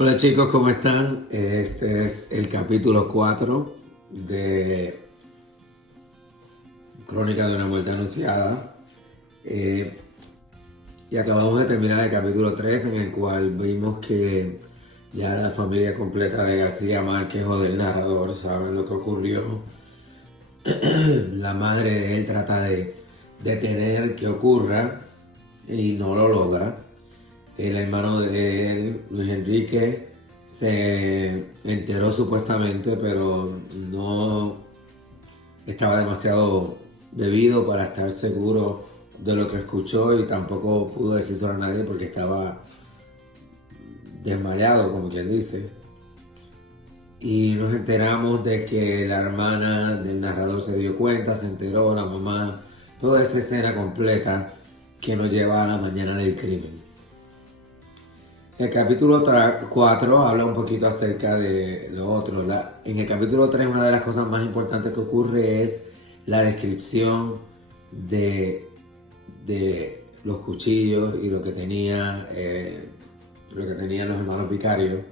Hola chicos, ¿cómo están? Este es el capítulo 4 de Crónica de una muerte anunciada. Eh, y acabamos de terminar el capítulo 3 en el cual vimos que ya la familia completa de García Márquez o del narrador saben lo que ocurrió. La madre de él trata de detener que ocurra y no lo logra. El hermano de él, Luis Enrique, se enteró supuestamente, pero no estaba demasiado bebido para estar seguro de lo que escuchó y tampoco pudo decírselo a nadie porque estaba desmayado, como quien dice. Y nos enteramos de que la hermana del narrador se dio cuenta, se enteró, la mamá, toda esta escena completa que nos lleva a la mañana del crimen. El capítulo 4 habla un poquito acerca de lo otro. En el capítulo 3 una de las cosas más importantes que ocurre es la descripción de los cuchillos y lo que tenían los hermanos vicarios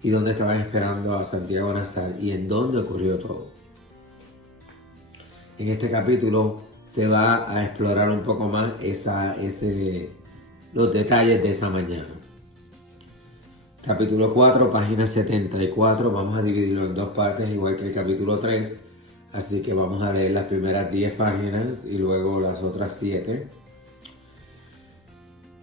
y dónde estaban esperando a Santiago Nazar y en dónde ocurrió todo. En este capítulo se va a explorar un poco más los detalles de esa mañana. Capítulo 4, página 74, vamos a dividirlo en dos partes, igual que el capítulo 3, así que vamos a leer las primeras 10 páginas y luego las otras 7.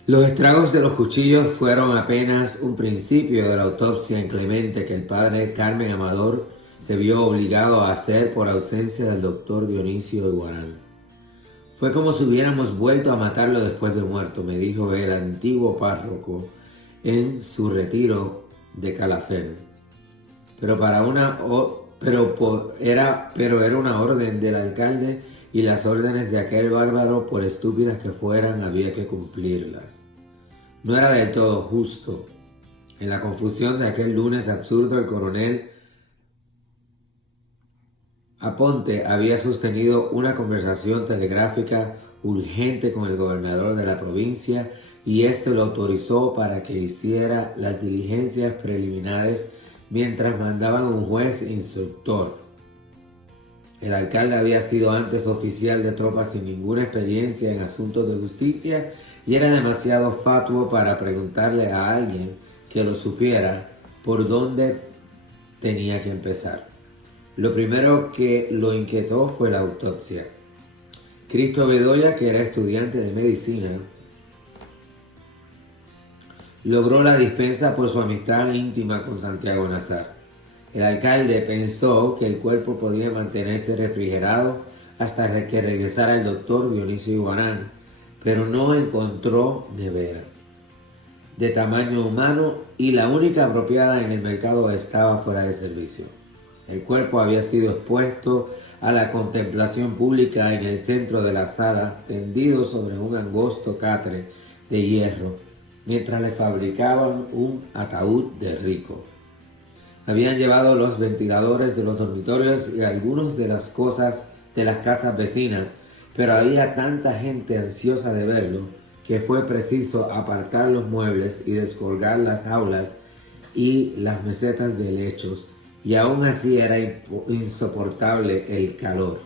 Los estragos de los cuchillos fueron apenas un principio de la autopsia inclemente que el padre Carmen Amador se vio obligado a hacer por ausencia del doctor Dionisio Iguarán. Fue como si hubiéramos vuelto a matarlo después de muerto, me dijo el antiguo párroco en su retiro de Calafén. Pero era una orden del alcalde y las órdenes de aquel bárbaro, por estúpidas que fueran, había que cumplirlas. No era del todo justo. En la confusión de aquel lunes absurdo, el coronel Aponte había sostenido una conversación telegráfica urgente con el gobernador de la provincia y éste lo autorizó para que hiciera las diligencias preliminares mientras mandaban un juez instructor. El alcalde había sido antes oficial de tropas sin ninguna experiencia en asuntos de justicia y era demasiado fatuo para preguntarle a alguien que lo supiera por dónde tenía que empezar. Lo primero que lo inquietó fue la autopsia. Cristo Bedoya, que era estudiante de medicina, logró la dispensa por su amistad íntima con Santiago Nazar. El alcalde pensó que el cuerpo podía mantenerse refrigerado hasta que regresara el doctor Dionisio Iguarán, pero no encontró nevera de tamaño humano y la única apropiada en el mercado estaba fuera de servicio. El cuerpo había sido expuesto a la contemplación pública en el centro de la sala, tendido sobre un angosto catre de hierro, mientras le fabricaban un ataúd de rico. Habían llevado los ventiladores de los dormitorios y algunas de las cosas de las casas vecinas, pero había tanta gente ansiosa de verlo que fue preciso apartar los muebles y descolgar las jaulas y las mesetas de lechos, y aún así era insoportable el calor.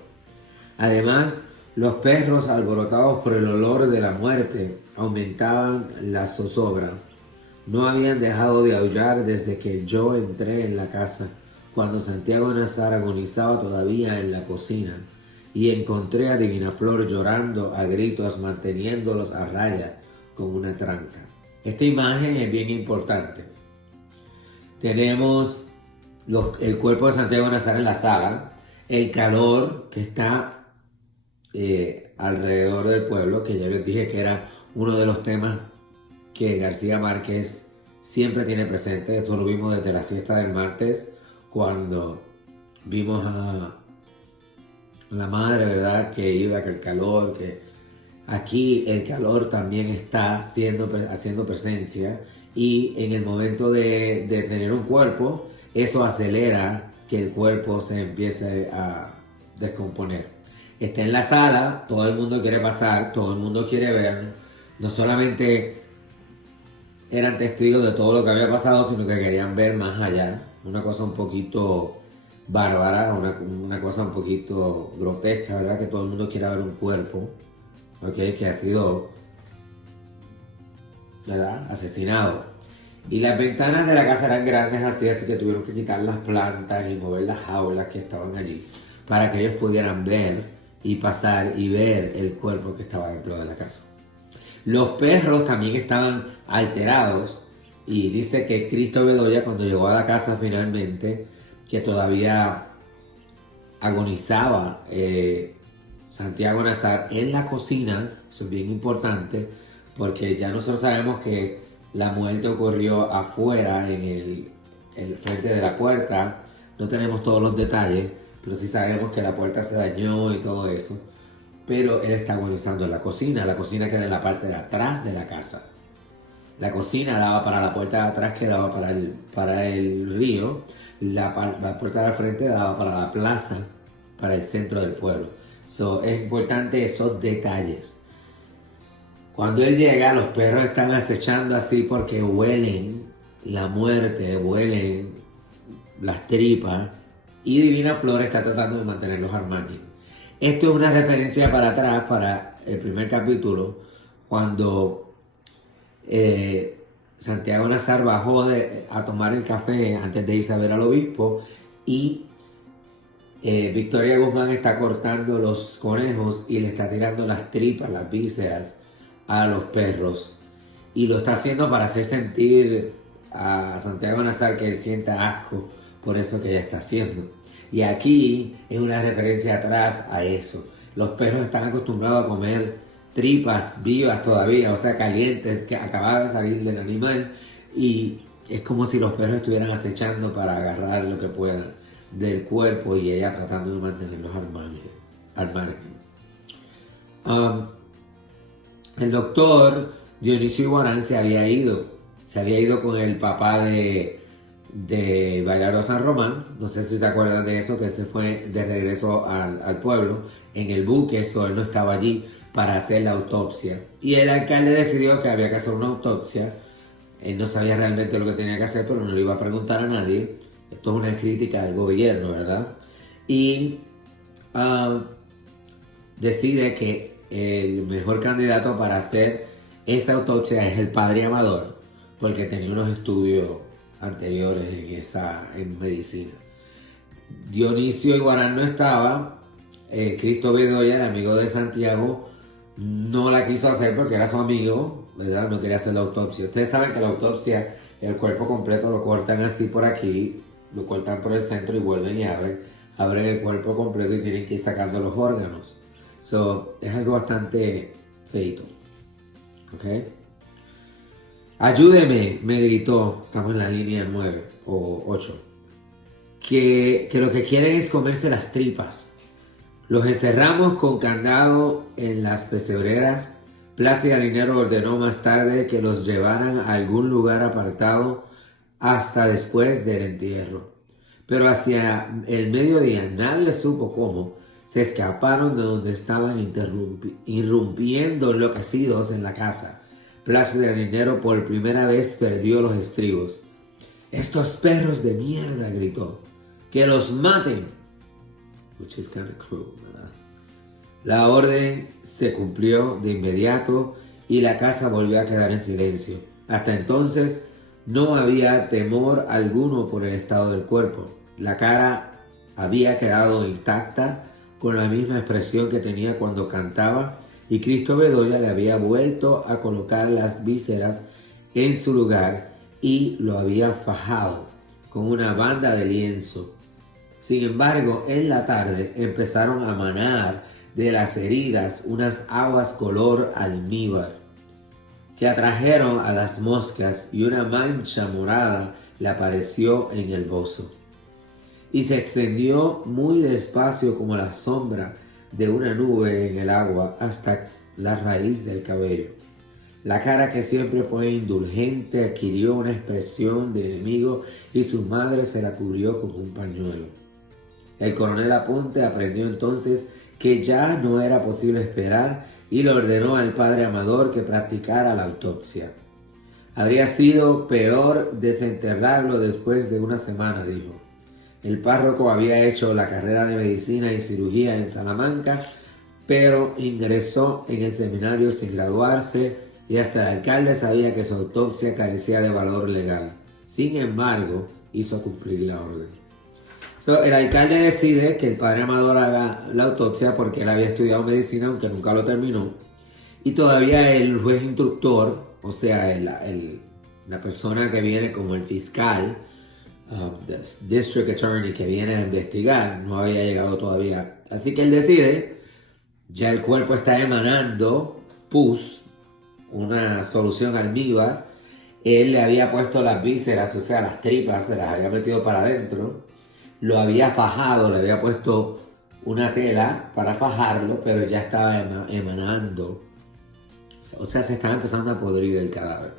Además, los perros, alborotados por el olor de la muerte, aumentaban la zozobra. No habían dejado de aullar desde que yo entré en la casa, cuando Santiago Nazar agonizaba todavía en la cocina, y encontré a Divina Flor llorando a gritos, manteniéndolos a raya con una tranca. Esta imagen es bien importante. Tenemos el cuerpo de Santiago Nazar en la sala, el calor que está alrededor del pueblo, que ya les dije que era uno de los temas que García Márquez siempre tiene presente. Eso lo vimos desde la siesta del martes, cuando vimos a la madre, ¿verdad?, que iba, que el calor, que aquí el calor también está haciendo presencia, y en el momento de tener un cuerpo, eso acelera que el cuerpo se empiece a descomponer. Está en la sala, todo el mundo quiere pasar, todo el mundo quiere ver, no solamente eran testigos de todo lo que había pasado, sino que querían ver más allá. Una cosa un poquito bárbara, una cosa un poquito grotesca, ¿verdad? Que todo el mundo quiera ver un cuerpo, ¿ok? Que ha sido, ¿verdad? Asesinado. Y las ventanas de la casa eran grandes así que tuvieron que quitar las plantas y mover las jaulas que estaban allí para que ellos pudieran ver y pasar y ver el cuerpo que estaba dentro de la casa. Los perros también estaban alterados y dice que Cristo Bedoya cuando llegó a la casa finalmente, que todavía agonizaba Santiago Nazar en la cocina. Eso es bien importante porque ya nosotros sabemos que la muerte ocurrió afuera en el frente de la puerta. No tenemos todos los detalles, pero sí sabemos que la puerta se dañó y todo eso. Pero él está agonizando en la cocina queda en la parte de atrás de la casa. La cocina daba para la puerta de atrás que daba para el río, la puerta de frente daba para la plaza, para el centro del pueblo. Es importante esos detalles. Cuando él llega, los perros están acechando así porque huelen la muerte, huelen las tripas, y Divina Flor está tratando de mantenerlos al margen. Esto es una referencia para atrás, para el primer capítulo, cuando Santiago Nazar bajó a tomar el café antes de irse a ver al obispo y Victoria Guzmán está cortando los conejos y le está tirando las tripas, las vísceras a los perros. Y lo está haciendo para hacer sentir a Santiago Nazar que sienta asco por eso que ella está haciendo. Y aquí es una referencia atrás a eso. Los perros están acostumbrados a comer tripas vivas todavía, o sea, calientes, que acababan de salir del animal. Y es como si los perros estuvieran acechando para agarrar lo que puedan del cuerpo y ella tratando de mantenerlos al margen. El doctor Dionisio Iguarán se había ido con el papá de Bayardo San Román. No sé si se acuerdan de eso, que él se fue de regreso al pueblo en el buque, eso él no estaba allí para hacer la autopsia. Y el alcalde decidió que había que hacer una autopsia. Él no sabía realmente lo que tenía que hacer, pero no le iba a preguntar a nadie. Esto es una crítica al gobierno, ¿verdad? Y decide que el mejor candidato para hacer esta autopsia es el padre Amador, porque tenía unos estudios anteriores en medicina. Dionisio Iguarán no estaba, Cristo Bedoya, el amigo de Santiago, no la quiso hacer porque era su amigo, ¿verdad? No quería hacer la autopsia. Ustedes saben que la autopsia, el cuerpo completo lo cortan así por aquí, lo cortan por el centro y vuelven y abren el cuerpo completo y tienen que ir sacando los órganos. Es algo bastante feito. ¿Ok? Ayúdeme, me gritó, estamos en la línea 9 o 8, que lo que quieren es comerse las tripas. Los encerramos con candado en las pesebreras. Plácida Linero ordenó más tarde que los llevaran a algún lugar apartado hasta después del entierro. Pero hacia el mediodía nadie supo cómo se escaparon de donde estaban irrumpiendo enloquecidos en la casa. Plácida Linero por primera vez perdió los estribos. «¡Estos perros de mierda!», gritó. «¡Que los maten!» Which is kind of cruel, ¿verdad? La orden se cumplió de inmediato y la casa volvió a quedar en silencio. Hasta entonces no había temor alguno por el estado del cuerpo. La cara había quedado intacta con la misma expresión que tenía cuando cantaba, y Cristo Bedoya le había vuelto a colocar las vísceras en su lugar y lo había fajado con una banda de lienzo. Sin embargo, en la tarde empezaron a manar de las heridas unas aguas color almíbar que atrajeron a las moscas, y una mancha morada le apareció en el bozo y se extendió muy despacio como la sombra de una nube en el agua hasta la raíz del cabello. La cara, que siempre fue indulgente, adquirió una expresión de enemigo y su madre se la cubrió con un pañuelo. El coronel Aponte aprendió entonces que ya no era posible esperar y le ordenó al padre Amador que practicara la autopsia. Habría sido peor desenterrarlo después de una semana, dijo. El párroco había hecho la carrera de medicina y cirugía en Salamanca, pero ingresó en el seminario sin graduarse y hasta el alcalde sabía que su autopsia carecía de valor legal. Sin embargo, hizo cumplir la orden. El alcalde decide que el padre Amador haga la autopsia porque él había estudiado medicina, aunque nunca lo terminó. Y todavía el juez instructor, o sea, la persona que viene como el fiscal, the district attorney que viene a investigar, no había llegado todavía. Así que él decide, ya el cuerpo está emanando pus, una solución almíbar. Él le había puesto las vísceras, o sea, las tripas, se las había metido para adentro. Lo había fajado, le había puesto una tela para fajarlo, pero ya estaba emanando. O sea, se estaba empezando a podrir el cadáver.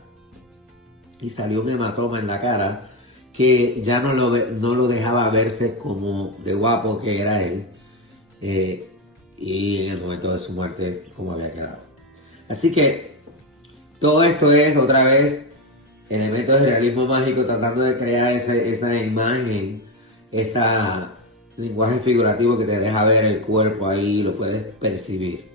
Y salió un hematoma en la cara que ya no lo dejaba verse como de guapo que era él. Y en el momento de su muerte, como había quedado. Así que todo esto es otra vez elementos de realismo mágico tratando de crear esa imagen, ese lenguaje figurativo que te deja ver el cuerpo ahí y lo puedes percibir.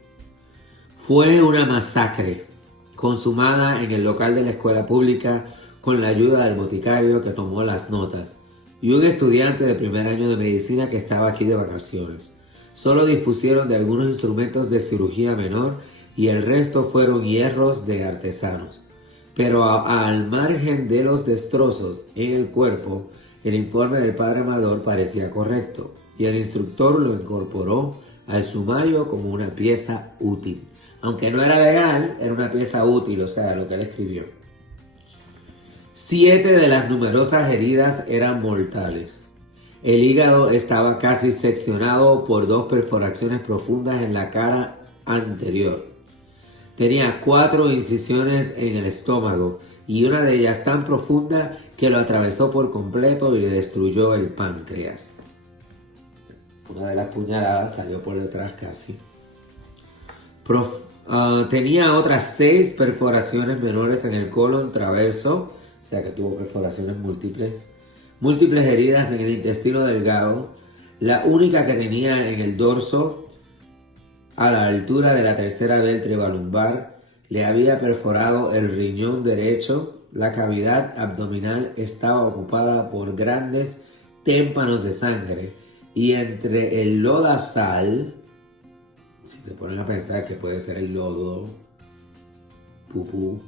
Fue una masacre consumada en el local de la escuela pública con la ayuda del boticario que tomó las notas y un estudiante de primer año de medicina que estaba aquí de vacaciones. Solo dispusieron de algunos instrumentos de cirugía menor y el resto fueron hierros de artesanos. Pero al margen de los destrozos en el cuerpo, el informe del padre Amador parecía correcto y el instructor lo incorporó al sumario como una pieza útil. Aunque no era legal, era una pieza útil, o sea, lo que él escribió. 7 de las numerosas heridas eran mortales. El hígado estaba casi seccionado por 2 perforaciones profundas en la cara anterior. Tenía 4 incisiones en el estómago y una de ellas tan profunda que lo atravesó por completo y le destruyó el páncreas. Una de las puñaladas salió por detrás casi. Tenía otras 6 perforaciones menores en el colon traverso, o sea que tuvo perforaciones múltiples heridas en el intestino delgado, la única que tenía en el dorso a la altura de la tercera vértebra lumbar. Le había perforado el riñón derecho, la cavidad abdominal estaba ocupada por grandes témpanos de sangre y entre el lodazal, si se ponen a pensar que puede ser el lodo, pupú,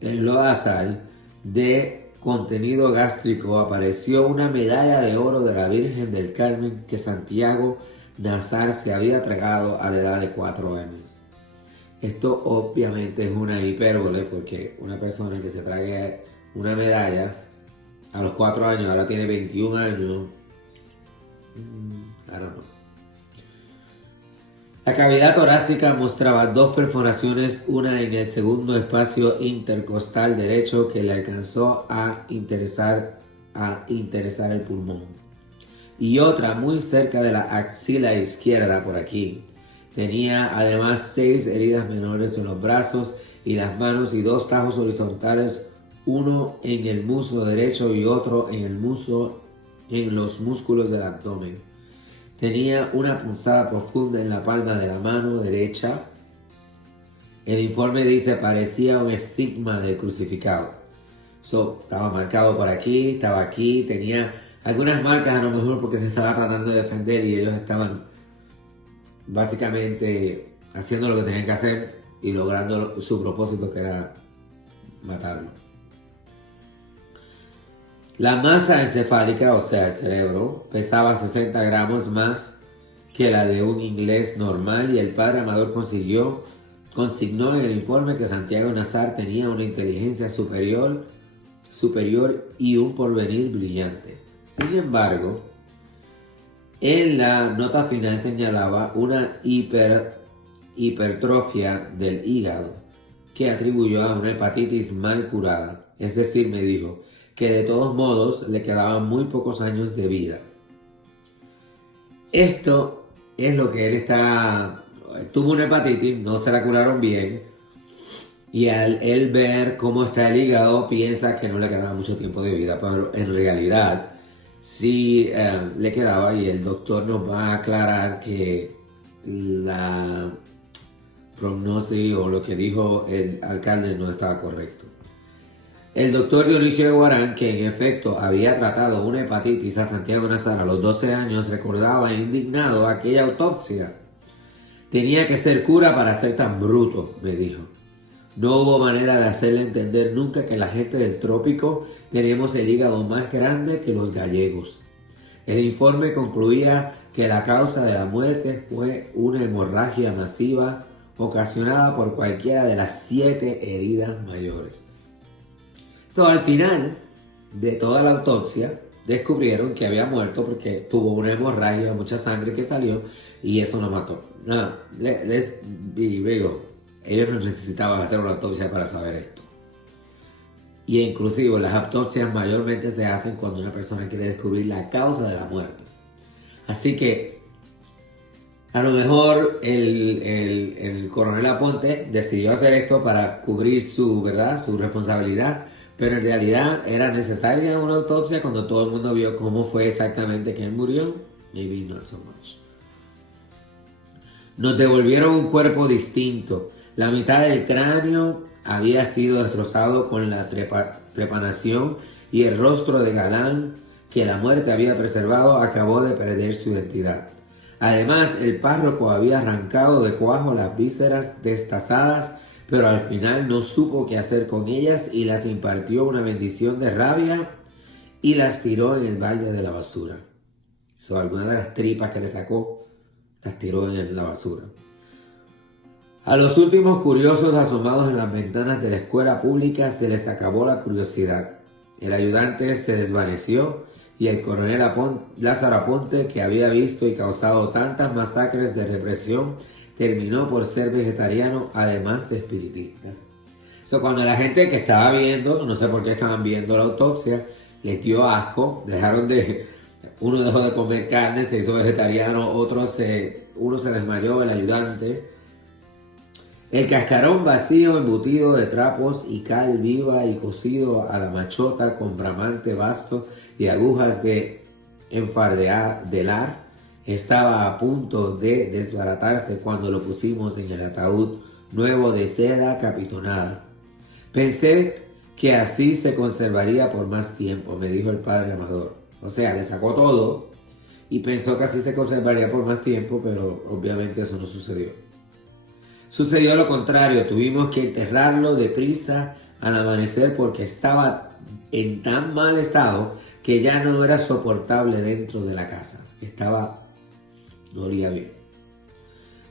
el lodazal de contenido gástrico apareció una medalla de oro de la Virgen del Carmen que Santiago Nazar se había tragado a la edad de 4 años. Esto obviamente es una hipérbole porque una persona que se trague una medalla a los 4 años, ahora tiene 21 años, I don't know. La cavidad torácica mostraba 2 perforaciones, una en el segundo espacio intercostal derecho que le alcanzó a interesar el pulmón, y otra muy cerca de la axila izquierda por aquí. Tenía además 6 heridas menores en los brazos y las manos y 2 tajos horizontales, uno en el muslo derecho y otro en los músculos del abdomen. Tenía una punzada profunda en la palma de la mano derecha. El informe dice parecía un estigma del crucificado. Estaba marcado por aquí, estaba aquí, tenía algunas marcas a lo mejor porque se estaba tratando de defender y ellos estaban básicamente haciendo lo que tenían que hacer y logrando su propósito, que era matarlo. La masa encefálica, o sea el cerebro, pesaba 60 gramos más que la de un inglés normal y el padre Amador consignó en el informe que Santiago Nazar tenía una inteligencia superior y un porvenir brillante. Sin embargo, en la nota final señalaba una hipertrofia del hígado que atribuyó a una hepatitis mal curada. Es decir, me dijo que de todos modos le quedaban muy pocos años de vida. Esto es lo que él tuvo una hepatitis, no se la curaron bien y al él ver cómo está el hígado piensa que no le quedaba mucho tiempo de vida, pero en realidad sí le quedaba, y el doctor nos va a aclarar que la pronóstico o lo que dijo el alcalde no estaba correcto. El doctor Dionisio de Guarán, que en efecto había tratado una hepatitis a Santiago Nazar a los 12 años, recordaba indignado aquella autopsia. Tenía que ser cura para ser tan bruto, me dijo. No hubo manera de hacerle entender nunca que la gente del trópico tenemos el hígado más grande que los gallegos. El informe concluía que la causa de la muerte fue una hemorragia masiva ocasionada por cualquiera de las 7 heridas mayores. Al final de toda la autopsia, descubrieron que había muerto porque tuvo una hemorragia, mucha sangre que salió, y eso lo mató. No, ellos necesitaban hacer una autopsia para saber esto. Y inclusive las autopsias mayormente se hacen cuando una persona quiere descubrir la causa de la muerte. Así que a lo mejor el coronel Aponte decidió hacer esto para cubrir su responsabilidad, pero en realidad era necesaria una autopsia cuando todo el mundo vio cómo fue exactamente que él murió. Maybe not so much. Nos devolvieron un cuerpo distinto. La mitad del cráneo había sido destrozado con la trepanación, y el rostro de galán que la muerte había preservado acabó de perder su identidad. Además, el párroco había arrancado de cuajo las vísceras destazadas, pero al final no supo qué hacer con ellas y las impartió una bendición de rabia y las tiró en el balde de la basura. Algunas de las tripas que le sacó las tiró en la basura. A los últimos curiosos asomados en las ventanas de la escuela pública se les acabó la curiosidad. El ayudante se desvaneció y el coronel Lázaro Aponte, que había visto y causado tantas masacres de represión, terminó por ser vegetariano, además de espiritista. Cuando la gente que estaba viendo, no sé por qué estaban viendo la autopsia, les dio asco, uno dejó de comer carne, se hizo vegetariano, uno se desmayó, el ayudante. El cascarón vacío, embutido de trapos y cal viva y cocido a la machota con bramante vasto y agujas de enfardelar, estaba a punto de desbaratarse cuando lo pusimos en el ataúd nuevo de seda capitonada. Pensé que así se conservaría por más tiempo, me dijo el padre Amador. O sea, le sacó todo y pensó que así se conservaría por más tiempo, pero obviamente eso no sucedió. Sucedió lo contrario, tuvimos que enterrarlo deprisa al amanecer porque estaba en tan mal estado que ya no era soportable dentro de la casa. No olía bien.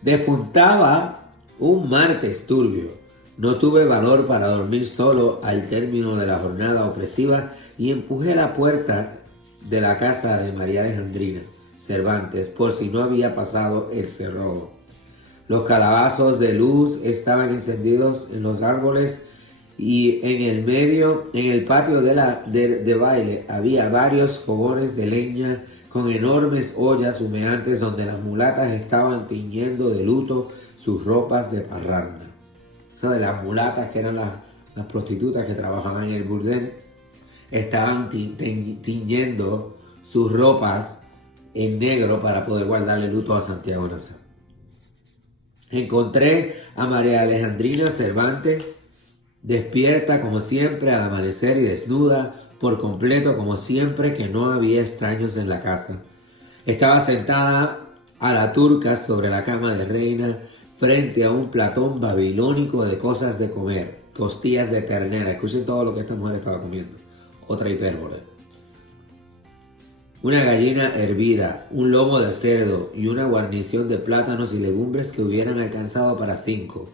Despuntaba un martes turbio. No tuve valor para dormir solo al término de la jornada opresiva y empujé la puerta de la casa de María Alejandrina Cervantes por si no había pasado el cerrojo. Los calabazos de luz estaban encendidos en los árboles y en el patio de baile, había varios fogones de leña con enormes ollas humeantes donde las mulatas estaban tiñendo de luto sus ropas de parranda. De las mulatas, que eran las prostitutas que trabajaban en el burdel, estaban tiñendo sus ropas en negro para poder guardarle luto a Santiago Nazar. Encontré a María Alejandrina Cervantes despierta como siempre al amanecer y desnuda por completo como siempre que no había extraños en la casa. Estaba sentada a la turca sobre la cama de reina frente a un platón babilónico de cosas de comer, costillas de ternera. Escuchen todo lo que esta mujer estaba comiendo. Otra hipérbole. Una gallina hervida, un lomo de cerdo y una guarnición de plátanos y legumbres que hubieran alcanzado para 5.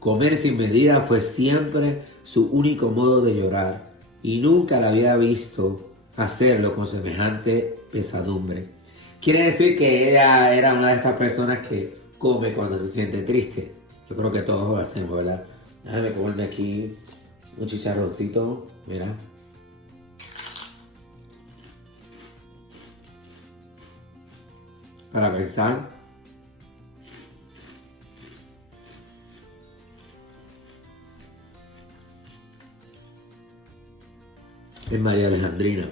Comer sin medida fue siempre su único modo de llorar y nunca la había visto hacerlo con semejante pesadumbre. Quiere decir que ella era una de estas personas que come cuando se siente triste. Yo creo que todos lo hacemos, ¿verdad? Déjame comerme aquí un chicharroncito, mira. Para pensar. en María Alejandrina.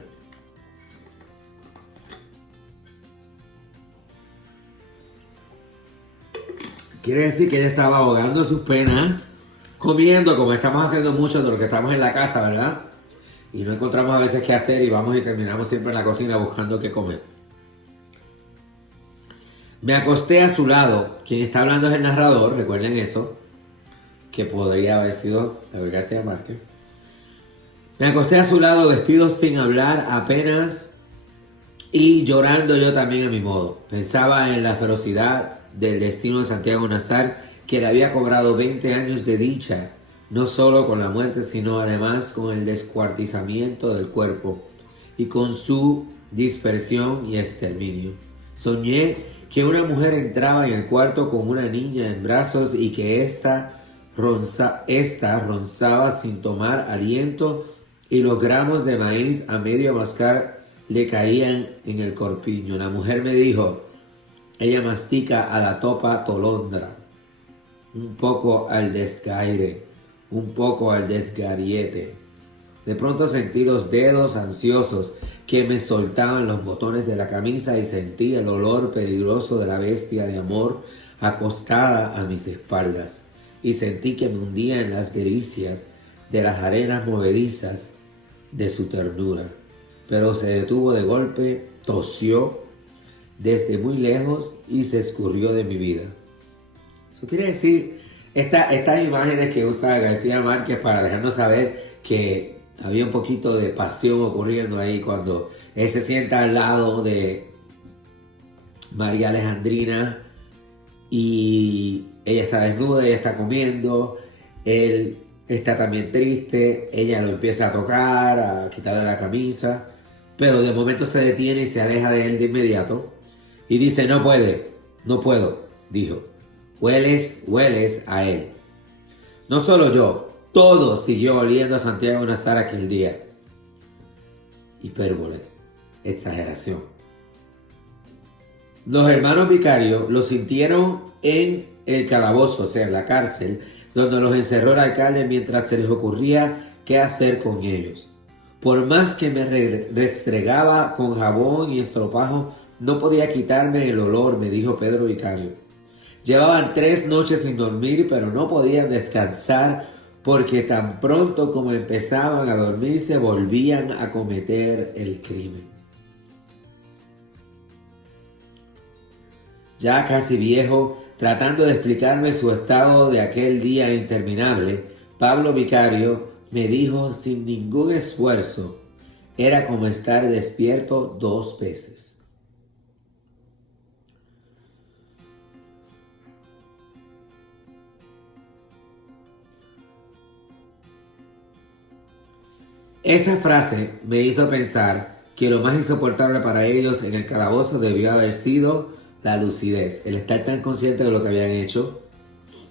Quiere decir que ella estaba ahogando sus penas, comiendo, como estamos haciendo mucho de lo que estamos en la casa, ¿verdad? Y no encontramos a veces qué hacer y vamos y terminamos siempre en la cocina buscando qué comer. Me acosté a su lado. Quien está hablando es el narrador, recuerden eso, que podría haber sido Gabriel García Márquez. Me acosté a su lado vestido sin hablar apenas y llorando yo también a mi modo. Pensaba en la ferocidad del destino de Santiago Nazar, que le había cobrado 20 años de dicha, no solo con la muerte, sino además con el descuartizamiento del cuerpo y con su dispersión y exterminio. Soñé que una mujer entraba en el cuarto con una niña en brazos y que ésta ronzaba sin tomar aliento y los gramos de maíz a medio mascar le caían en el corpiño. La mujer me dijo: ella mastica a la topa tolondra, un poco al desgaire, un poco al desgariete. De pronto sentí los dedos ansiosos que me soltaban los botones de la camisa y sentí el olor peligroso de la bestia de amor acostada a mis espaldas. Y sentí que me hundía en las delicias de las arenas movedizas de su ternura. Pero se detuvo de golpe, tosió desde muy lejos y se escurrió de mi vida. Eso quiere decir, estas imágenes que usa García Márquez para dejarnos saber que había un poquito de pasión ocurriendo ahí cuando él se sienta al lado de María Alejandrina y ella está desnuda, ella está comiendo, él está también triste, ella lo empieza a tocar, a quitarle la camisa, pero de momento se detiene y se aleja de él de inmediato y dice: no puedo, dijo, hueles a él. No solo yo, todo siguió oliendo a Santiago Nazar aquel día. Hipérbole, exageración. Los hermanos vicarios lo sintieron en el calabozo, o sea, en la cárcel, donde los encerró el alcalde mientras se les ocurría qué hacer con ellos. Por más que me restregaba con jabón y estropajo, no podía quitarme el olor, me dijo Pedro Vicario. Llevaban 3 noches sin dormir, pero no podían descansar porque tan pronto como empezaban a dormirse volvían a cometer el crimen. Ya casi viejo, tratando de explicarme su estado de aquel día interminable, Pablo Vicario me dijo sin ningún esfuerzo: era como estar despierto 2 veces. Esa frase me hizo pensar que lo más insoportable para ellos en el calabozo debió haber sido la lucidez, el estar tan consciente de lo que habían hecho.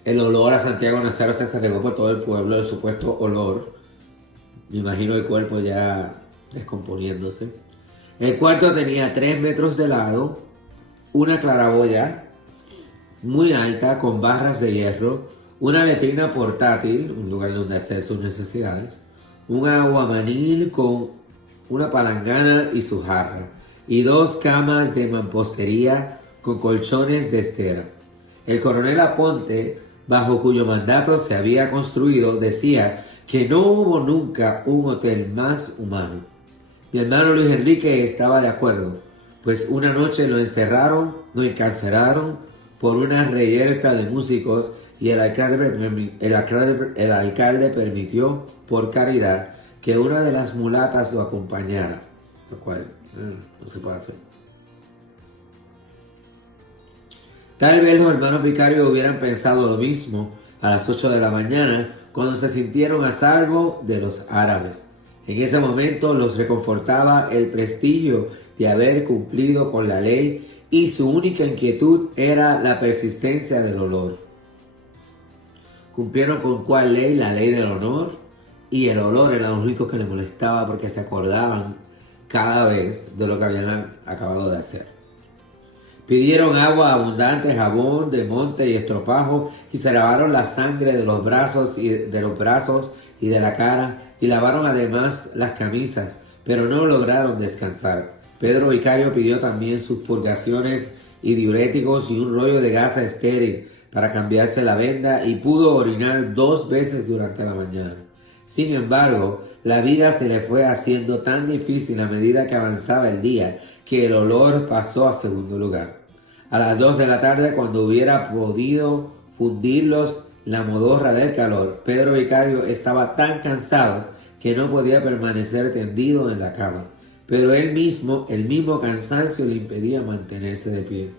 El olor a Santiago Nazar se regó por todo el pueblo, el supuesto olor. Me imagino el cuerpo ya descomponiéndose. El cuarto tenía 3 metros de lado, una claraboya muy alta con barras de hierro, una letrina portátil, un lugar donde hacer sus necesidades, un aguamanil con una palangana y su jarra, y 2 camas de mampostería con colchones de estera. El coronel Aponte, bajo cuyo mandato se había construido, decía que no hubo nunca un hotel más humano. Mi hermano Luis Enrique estaba de acuerdo, pues una noche lo encarcelaron por una reyerta de músicos y el alcalde permitió, por caridad, que una de las mulatas lo acompañara, lo cual no se puede hacer. Tal vez los hermanos vicarios hubieran pensado lo mismo a las 8 de la mañana cuando se sintieron a salvo de los árabes. En ese momento los reconfortaba el prestigio de haber cumplido con la ley y su única inquietud era la persistencia del olor. ¿Cumplieron con cuál ley? La ley del honor, y el olor era lo único que les molestaba porque se acordaban cada vez de lo que habían acabado de hacer. Pidieron agua abundante, jabón de monte y estropajo, y se lavaron la sangre de los brazos y de la cara, y lavaron además las camisas, pero no lograron descansar. Pedro Vicario pidió también sus purgaciones y diuréticos y un rollo de gasa estéril para cambiarse la venda, y pudo orinar 2 veces durante la mañana. Sin embargo, la vida se le fue haciendo tan difícil a medida que avanzaba el día que el olor pasó a segundo lugar. A las 2 de la tarde, cuando hubiera podido fundirlos la modorra del calor, Pedro Vicario estaba tan cansado que no podía permanecer tendido en la cama, pero el mismo cansancio le impedía mantenerse de pie.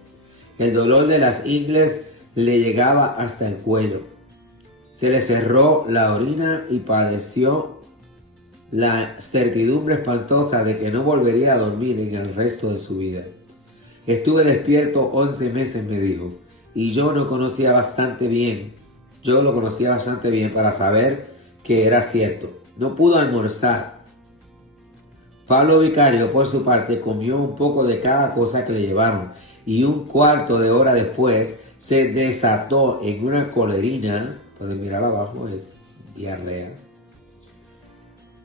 El dolor de las ingles le llegaba hasta el cuello. Se le cerró la orina y padeció la certidumbre espantosa de que no volvería a dormir en el resto de su vida. Estuve despierto 11 meses, me dijo, y yo lo conocía bastante bien para saber que era cierto. No pudo almorzar. Pablo Vicario, por su parte, comió un poco de cada cosa que le llevaron, y un cuarto de hora después se desató en una colerina. Pueden mirar abajo, es diarrea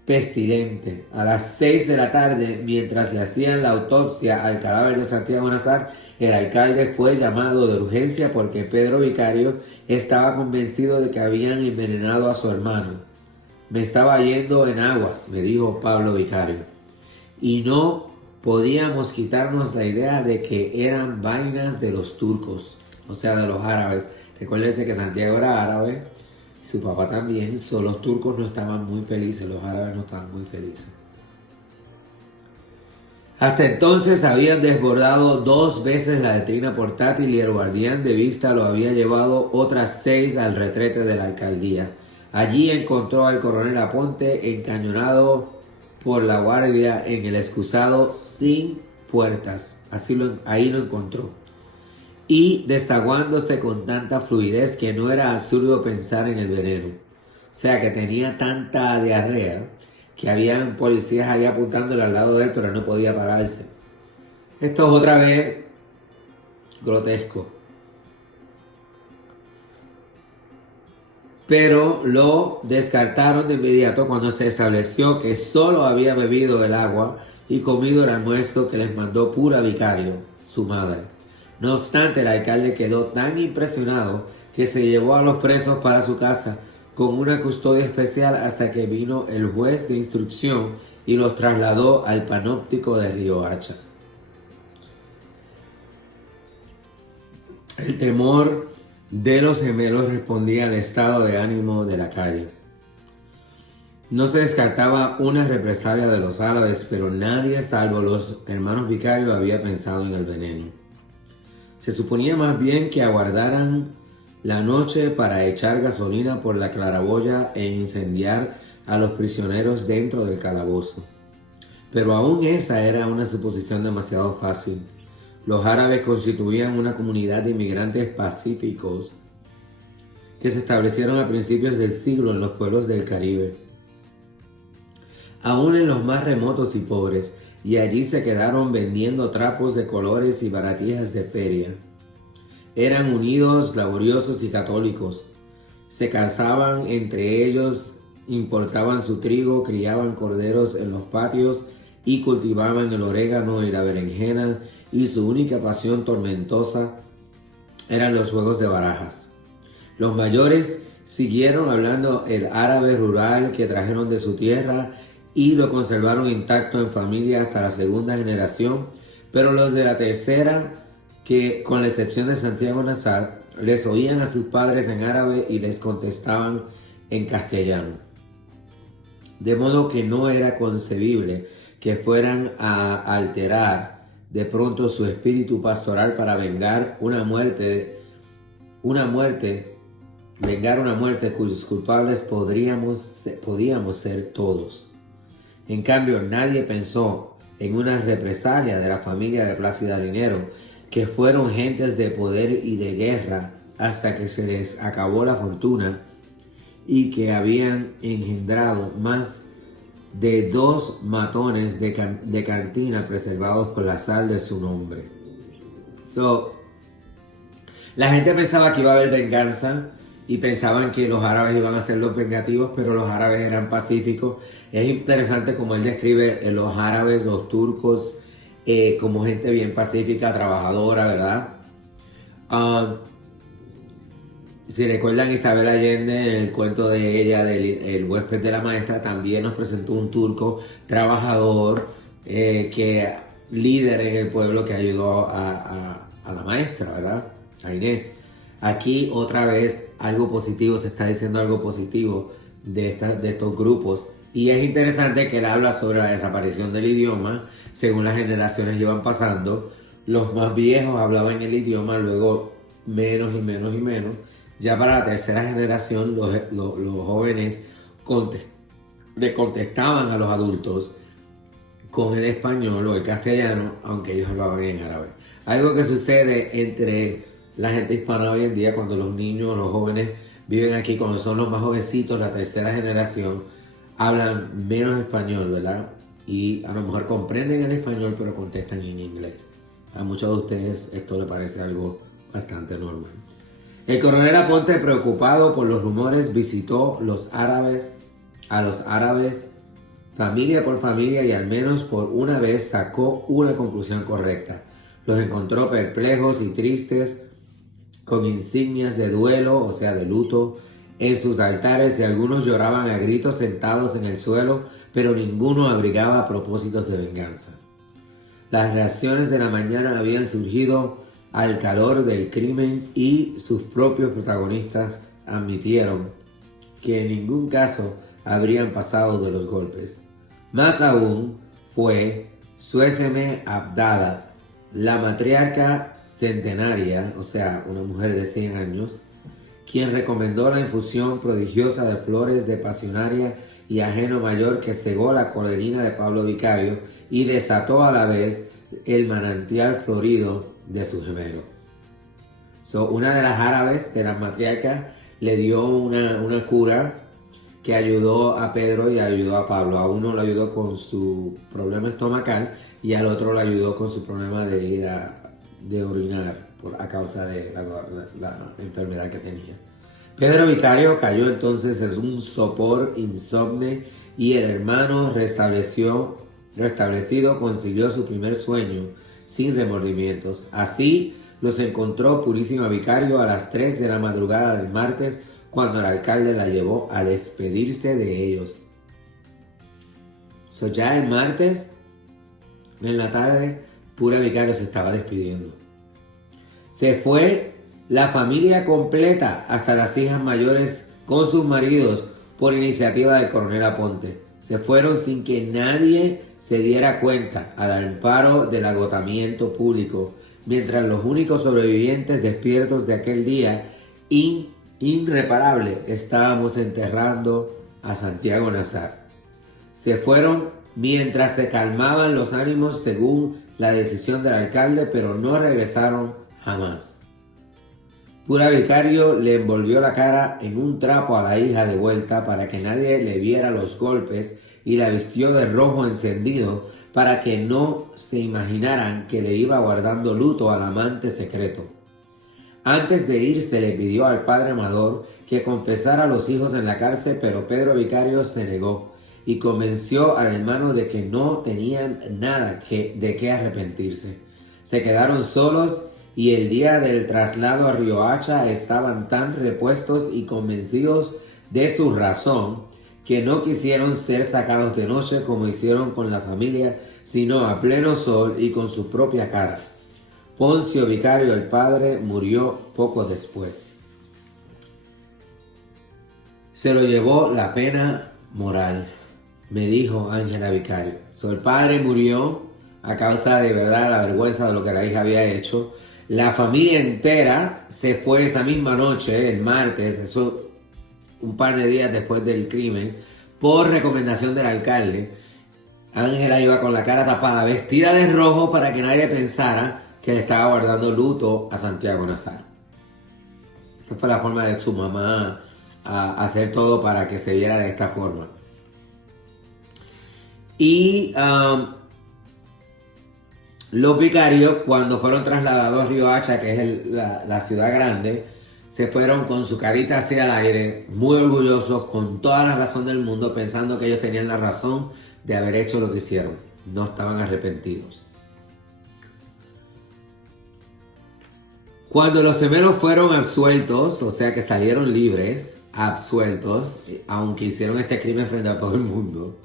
pestilente. A las 6 de la tarde, mientras le hacían la autopsia al cadáver de Santiago Nazar, el alcalde fue llamado de urgencia porque Pedro Vicario estaba convencido de que habían envenenado a su hermano. Me estaba yendo en aguas, me dijo Pablo Vicario, y no podíamos quitarnos la idea de que eran vainas de los turcos, o sea, de los árabes. Recuérdense que Santiago era árabe, su papá también. Los turcos no estaban muy felices, los árabes no estaban muy felices. Hasta entonces habían desbordado 2 veces la letrina portátil y el guardián de vista lo había llevado otras 6 al retrete de la alcaldía. Allí encontró al coronel Aponte encañonado por la guardia en el excusado sin puertas. Ahí lo encontró. Y desaguándose con tanta fluidez que no era absurdo pensar en el veneno. O sea, que tenía tanta diarrea que habían policías ahí apuntándole al lado de él, pero no podía pararse. Esto es otra vez grotesco. Pero lo descartaron de inmediato cuando se estableció que solo había bebido el agua y comido el almuerzo que les mandó Pura Vicario, su madre. No obstante, el alcalde quedó tan impresionado que se llevó a los presos para su casa con una custodia especial hasta que vino el juez de instrucción y los trasladó al panóptico de Riohacha. El temor de los gemelos respondía al estado de ánimo de la calle. No se descartaba una represalia de los árabes, pero nadie salvo los hermanos Vicario había pensado en el veneno. Se suponía más bien que aguardaran la noche para echar gasolina por la claraboya e incendiar a los prisioneros dentro del calabozo. Pero aún esa era una suposición demasiado fácil. Los árabes constituían una comunidad de inmigrantes pacíficos que se establecieron a principios del siglo en los pueblos del Caribe, aún en los más remotos y pobres, y allí se quedaron vendiendo trapos de colores y baratijas de feria. Eran unidos, laboriosos y católicos. Se casaban entre ellos, importaban su trigo, criaban corderos en los patios y cultivaban el orégano y la berenjena, y su única pasión tormentosa eran los juegos de barajas. Los mayores siguieron hablando el árabe rural que trajeron de su tierra y lo conservaron intacto en familia hasta la segunda generación, pero los de la tercera, que con la excepción de Santiago Nazar, les oían a sus padres en árabe y les contestaban en castellano. De modo que no era concebible que fueran a alterar de pronto su espíritu pastoral para vengar una muerte cuyos culpables podíamos ser todos. En cambio, nadie pensó en una represalia de la familia de Plácida Linero, que fueron gentes de poder y de guerra hasta que se les acabó la fortuna y que habían engendrado más de 2 matones de cantina preservados por la sal de su nombre. La gente pensaba que iba a haber venganza y pensaban que los árabes iban a ser los vengativos, pero los árabes eran pacíficos. Es interesante como él describe los árabes, los turcos, como gente bien pacífica, trabajadora, ¿verdad? Si recuerdan, Isabel Allende, el cuento de ella, del el huésped de la maestra, también nos presentó un turco trabajador, que líder en el pueblo, que ayudó a la maestra, ¿verdad? A Inés. Aquí otra vez algo positivo, se está diciendo algo positivo de estos grupos. Y es interesante que él habla sobre la desaparición del idioma según las generaciones iban pasando. Los más viejos hablaban el idioma, luego menos y menos y menos. Ya para la tercera generación los jóvenes contestaban a los adultos con el español o el castellano, aunque ellos hablaban en árabe. Algo que sucede entre la gente hispana hoy en día, cuando los niños, los jóvenes viven aquí, cuando son los más jovencitos, la tercera generación, hablan menos español, ¿verdad? Y a lo mejor comprenden el español, pero contestan en inglés. A muchos de ustedes esto les parece algo bastante normal. El coronel Aponte, preocupado por los rumores, visitó a los árabes, familia por familia, y al menos por una vez sacó una conclusión correcta. Los encontró perplejos y tristes, con insignias de duelo, o sea, de luto, en sus altares, y algunos lloraban a gritos sentados en el suelo, pero ninguno abrigaba propósitos de venganza. Las reacciones de la mañana habían surgido al calor del crimen y sus propios protagonistas admitieron que en ningún caso habrían pasado de los golpes. Más aún fue Sueseme Abdala, la matriarca centenaria, o sea, una mujer de 100 años, quien recomendó la infusión prodigiosa de flores de pasionaria y ajeno mayor que cegó la colerina de Pablo Vicario y desató a la vez el manantial florido de su gemelo. Una de las árabes, de las matriarcas, le dio una cura que ayudó a Pedro y ayudó a Pablo. A uno lo ayudó con su problema estomacal y al otro lo ayudó con su problema de orinar a causa de la enfermedad que tenía. Pedro Vicario cayó entonces en un sopor insomne y el hermano restablecido consiguió su primer sueño sin remordimientos. Así los encontró Purísima Vicario a las 3 de la madrugada del martes, cuando el alcalde la llevó a despedirse de ellos. Ya el martes, en la tarde, Pura Vicario se estaba despidiendo. Se fue la familia completa, hasta las hijas mayores con sus maridos, por iniciativa del coronel Aponte. Se fueron sin que nadie se diera cuenta, al amparo del agotamiento público, mientras los únicos sobrevivientes despiertos de aquel día irreparable estábamos enterrando a Santiago Nazar. Se fueron mientras se calmaban los ánimos según la decisión del alcalde, pero no regresaron jamás. Pura Vicario le envolvió la cara en un trapo a la hija de vuelta para que nadie le viera los golpes y la vistió de rojo encendido para que no se imaginaran que le iba guardando luto al amante secreto. Antes de irse le pidió al padre Amador que confesara a los hijos en la cárcel, pero Pedro Vicario se negó y convenció al hermano de que no tenían nada de qué arrepentirse. Se quedaron solos y el día del traslado a Riohacha estaban tan repuestos y convencidos de su razón que no quisieron ser sacados de noche como hicieron con la familia, sino a pleno sol y con su propia cara. Poncio Vicario, el padre, murió poco después. Se lo llevó la pena moral, me dijo Ángela Vicario. El padre murió a causa de verdad la vergüenza de lo que la hija había hecho. La familia entera se fue esa misma noche, el martes, eso un par de días después del crimen, por recomendación del alcalde. Ángela iba con la cara tapada, vestida de rojo, para que nadie pensara que le estaba guardando luto a Santiago Nazar. Esta fue la forma de su mamá a hacer todo para que se viera de esta forma. Los vicarios, cuando fueron trasladados a Riohacha, que es la ciudad grande, se fueron con su carita hacia el aire, muy orgullosos, con toda la razón del mundo, pensando que ellos tenían la razón de haber hecho lo que hicieron. No estaban arrepentidos. Cuando los gemelos fueron absueltos, o sea que salieron libres, absueltos, aunque hicieron este crimen frente a todo el mundo,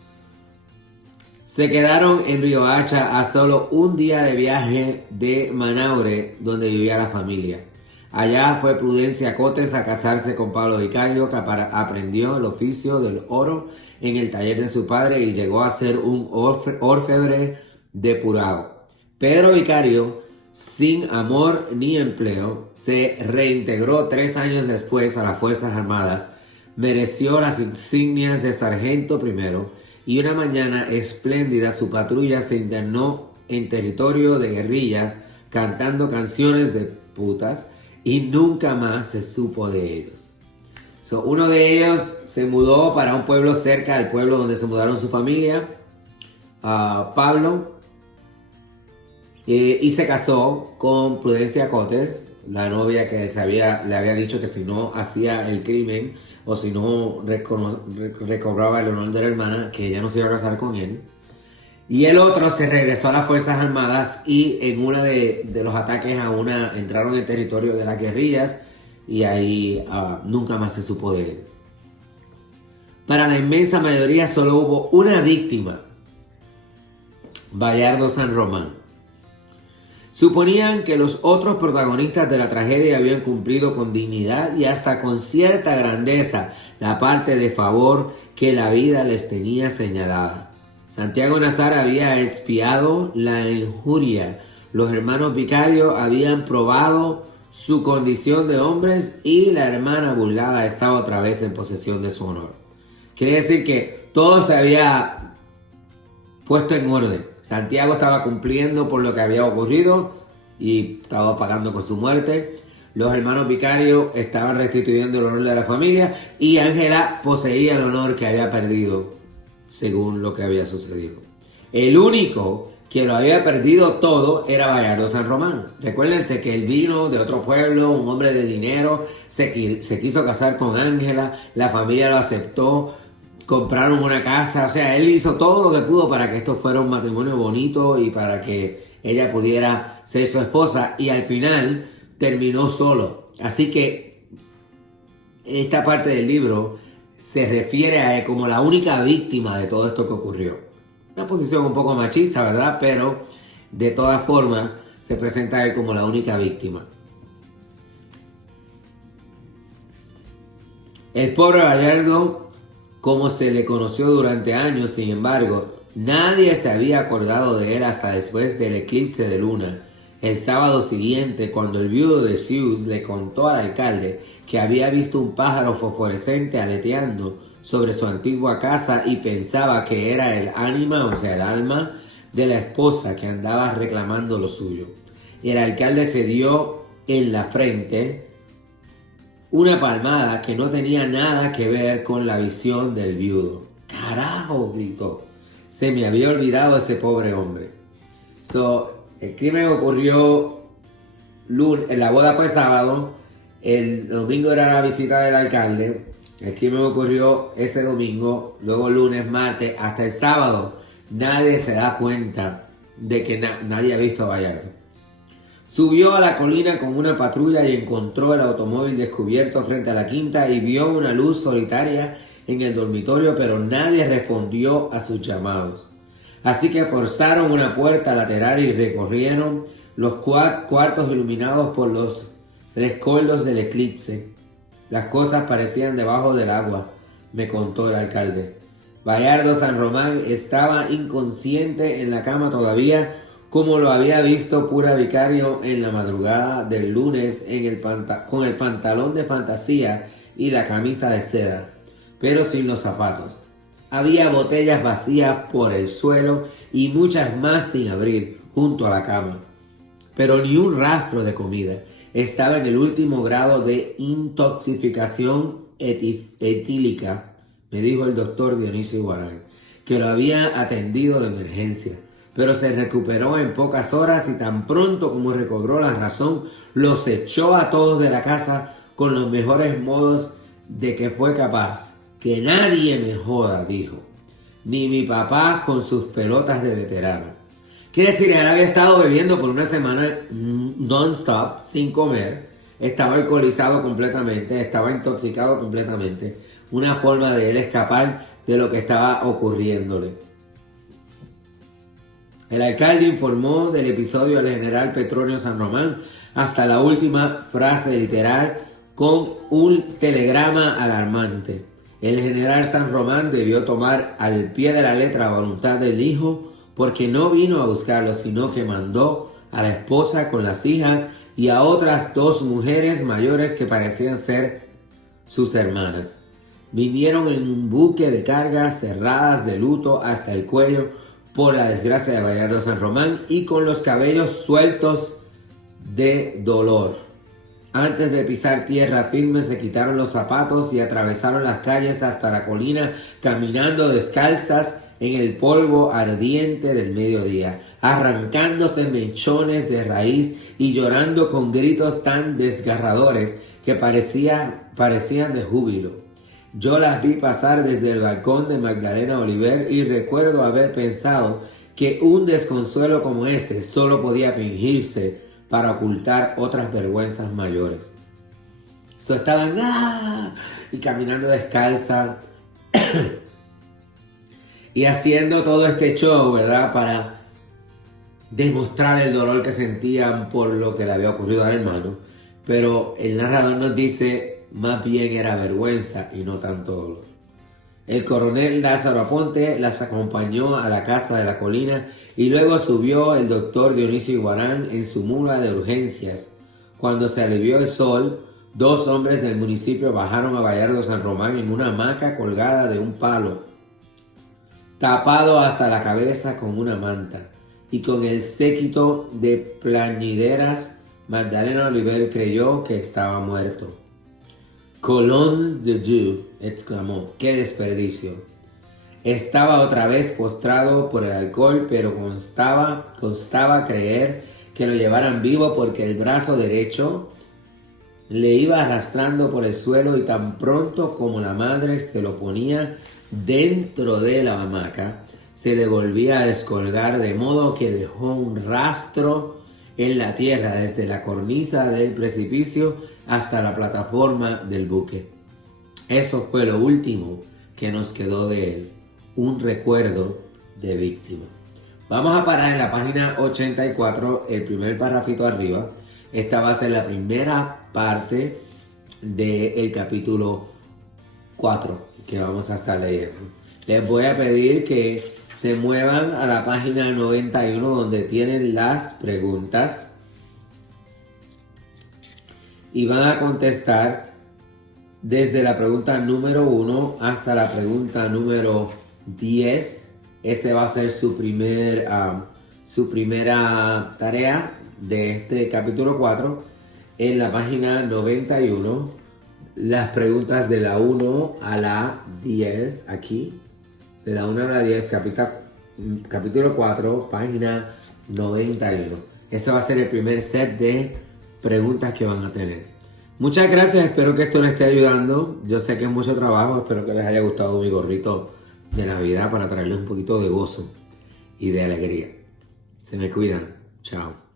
se quedaron en Riohacha a solo un día de viaje de Manaure, donde vivía la familia. Allá fue Prudencia Cotes a casarse con Pablo Vicario, que aprendió el oficio del oro en el taller de su padre y llegó a ser un orfebre depurado. Pedro Vicario, sin amor ni empleo, se reintegró 3 años después a las Fuerzas Armadas, mereció las insignias de sargento primero y una mañana espléndida su patrulla se internó en territorio de guerrillas cantando canciones de putas y nunca más se supo de ellos. Uno de ellos se mudó para un pueblo cerca del pueblo donde se mudaron su familia, Pablo, y se casó con Prudencia Cotes, la novia que le había dicho que si no hacía el crimen o si no recobraba el honor de la hermana, que ella no se iba a casar con él. Y el otro se regresó a las Fuerzas Armadas y en uno de los ataques entraron en territorio de las guerrillas y ahí nunca más se supo de él. Para la inmensa mayoría solo hubo una víctima, Bayardo San Román. Suponían que los otros protagonistas de la tragedia habían cumplido con dignidad y hasta con cierta grandeza la parte de favor que la vida les tenía señalada. Santiago Nazar había expiado la injuria. Los hermanos Vicario habían probado su condición de hombres y la hermana burlada estaba otra vez en posesión de su honor. Quiere decir que todo se había puesto en orden. Santiago estaba cumpliendo por lo que había ocurrido y estaba pagando con su muerte. Los hermanos Vicario estaban restituyendo el honor de la familia y Ángela poseía el honor que había perdido según lo que había sucedido. El único que lo había perdido todo era Bayardo San Román. Recuérdense que él vino de otro pueblo, un hombre de dinero, se quiso casar con Ángela, la familia lo aceptó, compraron una casa, o sea, él hizo todo lo que pudo para que esto fuera un matrimonio bonito y para que ella pudiera ser su esposa y al final terminó solo. Así que esta parte del libro se refiere a él como la única víctima de todo esto que ocurrió. Una posición un poco machista, ¿verdad? Pero de todas formas se presenta a él como la única víctima. El pobre Bayardo, como se le conoció durante años, sin embargo, nadie se había acordado de él hasta después del eclipse de luna. El sábado siguiente, cuando el viudo de Zeus le contó al alcalde que había visto un pájaro fosforescente aleteando sobre su antigua casa y pensaba que era el ánima, o sea, el alma de la esposa que andaba reclamando lo suyo. El alcalde se dio en la frente una palmada que no tenía nada que ver con la visión del viudo. ¡Carajo!, gritó. Se me había olvidado ese pobre hombre. El crimen ocurrió lunes, la boda fue sábado, el domingo era la visita del alcalde, el crimen ocurrió ese domingo, luego lunes, martes, hasta el sábado. Nadie se da cuenta de que nadie ha visto a Bayardo. Subió a la colina con una patrulla y encontró el automóvil descubierto frente a la quinta y vio una luz solitaria en el dormitorio, pero nadie respondió a sus llamados. Así que forzaron una puerta lateral y recorrieron los cuartos iluminados por los rescoldos del eclipse. Las cosas parecían debajo del agua, me contó el alcalde. Bayardo San Román estaba inconsciente en la cama todavía, como lo había visto Pura Vicario en la madrugada del lunes con el pantalón de fantasía y la camisa de seda, pero sin los zapatos. Había botellas vacías por el suelo y muchas más sin abrir junto a la cama, pero ni un rastro de comida. Estaba en el último grado de intoxicación etílica, me dijo el doctor Dionisio Guarán, que lo había atendido de emergencia. pero se recuperó en pocas horas y tan pronto como recobró la razón, los echó a todos de la casa con los mejores modos de que fue capaz. Que nadie me joda, dijo, ni mi papá con sus pelotas de veterano. Quiere decir, él había estado bebiendo por una semana non-stop, sin comer, estaba alcoholizado completamente, estaba intoxicado completamente, una forma de él escapar de lo que estaba ocurriéndole. El alcalde informó del episodio al general Petronio San Román hasta la última frase literal con un telegrama alarmante. El general San Román debió tomar al pie de la letra la voluntad del hijo porque no vino a buscarlo, sino que mandó a la esposa con las hijas y a otras 2 mujeres mayores que parecían ser sus hermanas. Vinieron en un buque de cargas cerradas de luto hasta el cuello por la desgracia de Bayardo San Román y con los cabellos sueltos de dolor. Antes de pisar tierra firme se quitaron los zapatos y atravesaron las calles hasta la colina caminando descalzas en el polvo ardiente del mediodía, arrancándose mechones de raíz y llorando con gritos tan desgarradores que parecían de júbilo. Yo las vi pasar desde el balcón de Magdalena Oliver y recuerdo haber pensado que un desconsuelo como ese solo podía fingirse para ocultar otras vergüenzas mayores. Estaban y caminando descalza y haciendo todo este show, ¿verdad? Para demostrar el dolor que sentían por lo que le había ocurrido al hermano. Pero el narrador nos dice, más bien era vergüenza y no tanto dolor. El coronel Lázaro Aponte las acompañó a la casa de la colina y luego subió el doctor Dionisio Iguarán en su mula de urgencias. Cuando se alivió el sol, 2 hombres del municipio bajaron a Bayardo San Román en una hamaca colgada de un palo, tapado hasta la cabeza con una manta, y con el séquito de plañideras, Magdalena Oliver creyó que estaba muerto. «Colón de Dieu», exclamó, «qué desperdicio». Estaba otra vez postrado por el alcohol, pero costaba creer que lo llevaran vivo porque el brazo derecho le iba arrastrando por el suelo y tan pronto como la madre se lo ponía dentro de la hamaca, se le volvía a descolgar de modo que dejó un rastro en la tierra desde la cornisa del precipicio hasta la plataforma del buque. Eso fue lo último que nos quedó de él, un recuerdo de víctima. Vamos a parar en la página 84, el primer parrafito arriba. Esta va a ser la primera parte del capítulo 4 que vamos a estar leyendo. Les voy a pedir que se muevan a la página 91 donde tienen las preguntas y van a contestar desde la pregunta número 1 hasta la pregunta número 10. Este va a ser su primera tarea de este capítulo 4 en la página 91. Las preguntas de la 1 a la 10 aquí. De la 1 a la 10, capítulo 4, página 91. Este va a ser el primer set de preguntas que van a tener. Muchas gracias, espero que esto les esté ayudando. Yo sé que es mucho trabajo, espero que les haya gustado mi gorrito de Navidad para traerles un poquito de gozo y de alegría. Se me cuidan. Chao.